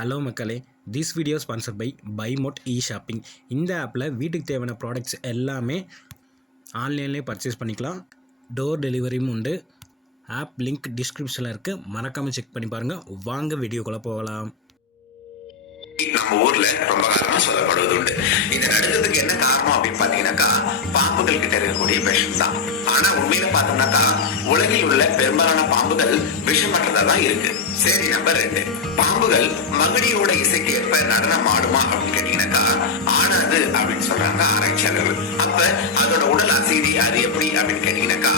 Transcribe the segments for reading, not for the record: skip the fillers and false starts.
Hello மக்களே, this video sponsor by Bymot e shopping. இந்த ஆப்பில் வீட்டுக்கு தேவையான ப்ராடக்ட்ஸ் எல்லாமே ஆன்லைன்லேயே பர்ச்சேஸ் பண்ணிக்கலாம். டோர் டெலிவரியும் உண்டு. ஆப் லிங்க் டிஸ்கிரிப்ஷனில் இருக்குது, மறக்காமல் செக் பண்ணி பாருங்கள். வாங்க வீடியோக்குள்ளே போகலாம். நம்ம ஊர்ல ரொம்ப காலமா சொல்லப்படுவது உண்டு. இந்த நடுக்கத்துக்கு என்ன காரணம் அப்படின்னு பாத்தீங்கன்னாக்கா, பாம்புகள் கிட்ட இருக்கக்கூடிய விஷம் தான். ஆனா உண்மையில பார்த்தோம்னாக்கா, உலகில் உள்ள பெரும்பாலான பாம்புகள் விஷமற்றதா தான் இருக்கு. சரி, நம்பர் 2, பாம்புகள் மகடியோட இசைக்கு ஏற்ப நடனம் ஆடுமா அப்படின்னு கேட்டீங்கன்னாக்கா, ஆடாது அப்படின்னு சொல்றாங்க ஆராய்ச்சியாளர்கள். அப்ப அதோட உடல் அசைதி அது எப்படி அப்படின்னு கேட்டீங்கன்னாக்கா,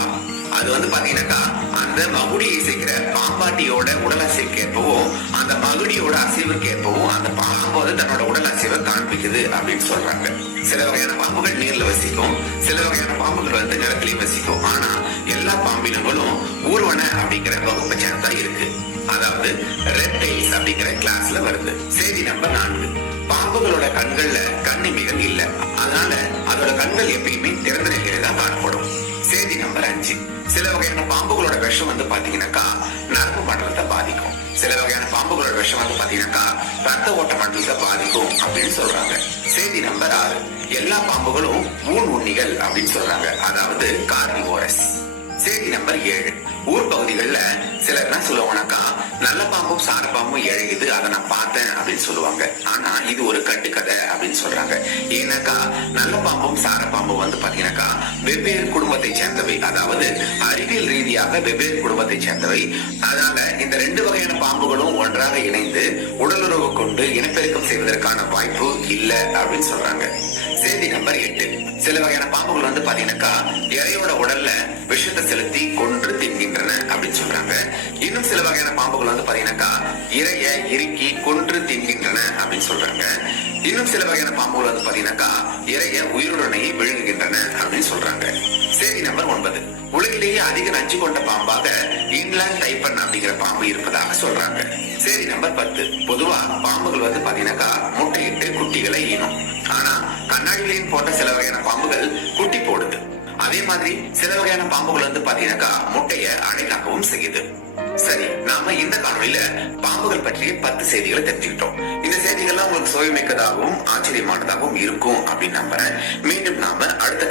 அது பாத்தீங்கன்னாக்கா அந்த மகுடி இசைக்கிற பாம்பாட்டியோட உடல் அசைவுக்கு ஏற்பவும் அந்த மகுடியோட அசைவுக்கு ஏற்பவும் அந்த பாம்பு தன்னோட உடல் அசைவை காண்பிக்குது அப்படின்னு சொல்றாங்க. சில வகையான பாம்புகள் நீர்ல வசிக்கும், சில வகையான பாம்புகள் நிலத்திலையும் வசிக்கும். ஆனா எல்லா பாம்பினங்களும் ஊர்வன அப்படிங்கிற வகுப்பை சேர்ந்தா இருக்கு. அதாவது ரெப்டைல்ஸ் அப்படிங்கிற கிளாஸ்ல வருது. செய்தி நம்பர் 4, பாம்புகளோட கண்கள்ல கண்ணிமைகள் இல்ல, அதனால அதோட கண்கள் எப்பயுமே திறந்த நிலையில தான் காணப்படும். செய்தி நம்பர் 5, சில வகையான பாம்புகளோட விஷம் பாத்தீங்கன்னாக்கா நரம்பு மண்டலத்தை பாதிக்கும். சில வகையான பாம்புகளோட விஷம் பாத்தீங்கன்னாக்கா ரத்த ஓட்ட மண்டலத்தை பாதிக்கும் அப்படின்னு சொல்றாங்க. செய்தி நம்பர் 6, எல்லா பாம்புகளும் ஊன் உண்ணிகள் அப்படின்னு சொல்றாங்க, அதாவது கார்னிவோரஸ். செய்தி நம்பர் 7, ஊர் பகுதிகள்ல சிலர் என்ன சொல்லுவாங்கன்னாக்கா, நல்ல பாம்பும் சார பாம்பும் இழகுது, அதை நான் பார்த்தேன் அப்படின்னு சொல்லுவாங்க. ஆனா இது ஒரு கட்டுக்கதை அப்படின்னு சொல்றாங்க. ஏன்னாக்கா நல்ல பாம்பும் சார பாம்பும் பாத்தீங்கன்னாக்கா வெவ்வேறு குடும்பத்தை சேர்ந்தவை, அதாவது அறிவியல் ரீதியாக வெவ்வேறு குடும்பத்தை சேர்ந்தவை. அதனால இந்த 2 வகையான பாம்புகளும் ஒன்றாக இணைந்து உடலுறவு கொண்டு இனப்பெருக்கம் செய்வதற்கான வாய்ப்பு இல்லை அப்படின்னு சொல்றாங்க. செய்தி நம்பர் 8, சில வகையான பாம்புகள் பாத்தீங்கன்னாக்கா இறையோட உடல்ல விஷத்தை செலுத்தி கொன்று தின்கின்றன அப்படின்னு சொல்றாங்க. இன்னும் சில வகையான பாம்புகள் பாத்தீங்கன்னாக்கா இறைய இறுக்கி கொன்று தின்கின்றன அப்படின்னு சொல்றாங்க. இன்னும் சில வகையான பாம்புகள் பாத்தீங்கன்னாக்கா இறைய உயிருடனே விழுங்குகின்றன அப்படின்னு சொல்றாங்க. செய்தி நம்பர் 9, உலகிலேயே அதிக நஞ்சு கொண்ட பாம்பாக இன்லாண்ட் டைப்பன் அப்படிங்கிற பாம்பு இருப்பதாக சொல்றாங்க. செய்தி நம்பர் 10, பொதுவா பாம்புகள் பாத்தீங்கன்னாக்கா முட்டையிட்டு குட்டிகளை ஈனும். ஆனா கண்ணாடிகளின் போன்ற சில வகையான பாம்புகள் குட்டி போடுது. அதே மாதிரி சில வகையான பாம்புகள் பாத்தீங்கன்னாக்கா முட்டைய அடைக்காக்கவும் செய்யுது. சரி, நாம இந்த காணொலியில பாம்புகள் பற்றிய 10 செய்திகளை தெரிஞ்சுக்கிட்டோம். இந்த செய்திகள்லாம் உங்களுக்கு சுவைமிக்கதாகவும் ஆச்சரியமானதாகவும் இருக்கும் அப்படின்னு நம்புறேன். மீண்டும் நாம அடுத்த